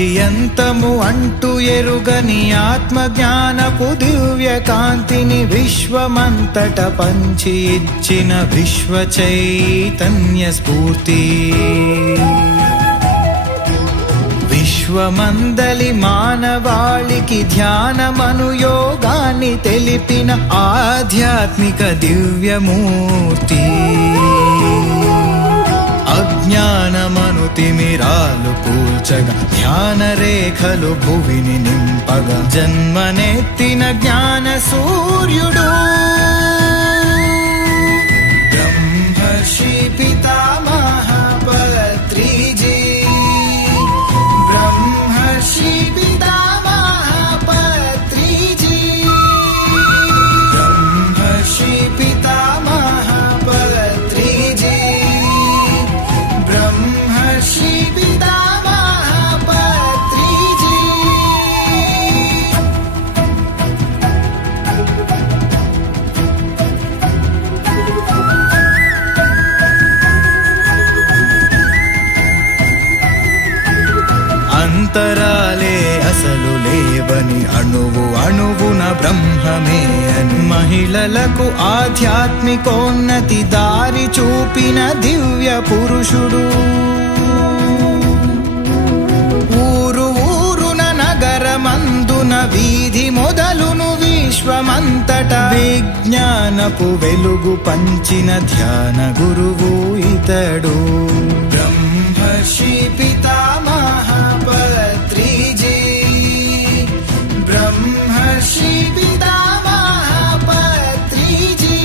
ఆది అంతము అంటూ ఎరుగని ఆత్మజ్ఞానపు దివ్య కాంతిని విశ్వమంతట పంచి ఇచ్చిన విశ్వ చైతన్య స్ఫూర్తి. విశ్వమందలి మానవాళికి ధ్యానమను యోగాన్ని తెలిపిన ఆధ్యాత్మిక దివ్యమూర్తి. అజ్ఞానమను తిమిరాలు కూల్చగా ధ్యాన రేఖలు భువిని నింపగా జన్మనెత్తిన జ్ఞాన సూర్యుడు బ్రహ్మర్షి పితామహ పత్రిజీ. బ్రహ్మర్షి పితామహ పత్రిజీ. బ్రహ్మర్షి పితామహ పత్రిజీ. బ్రహ్మర్షి పితామహ పత్రిజీ. అంతరాలే అసలు లేవని అణువు అణువున బ్రహ్మమే అని మహిళలకు ఆధ్యాత్మికోన్నతి దారి చూపిన దివ్య పురుషుడు. ఊరు ఊరున నగరమందున వీధి మొదలును విశ్వమంతట విజ్ఞానపు వెలుగు పంచిన ధ్యాన గురువు ఇతడు. బ్రహ్మర్షి పితామహ పత్రిజీ. బ్రహ్మర్షి పితామహ పత్రిజీ.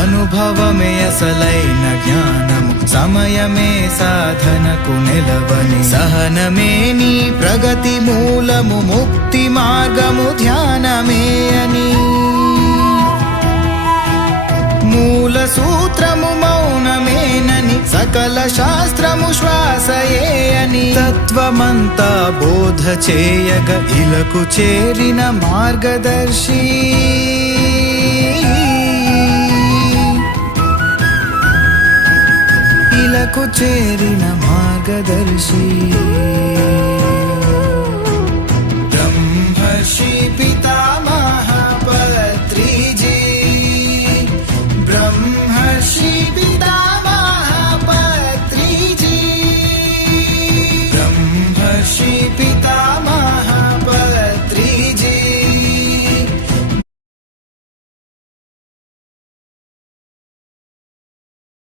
అనుభవమే అసలైన జ్ఞానము, సమయమే సాధనకు నిలవని సహనమే నీ ప్రగతి మూలము, ముక్తి మార్గము ధ్యానమే అని. మూల సూత్రము మౌనమేనని, సకల శాస్త్రము శ్వాసయే అని తత్వమంతా బోధ చేయగ ఇలకు చేరిన మార్గదర్శి. ఇలకు చేరిన మార్గదర్శి. బ్రహ్మర్షి పితామహ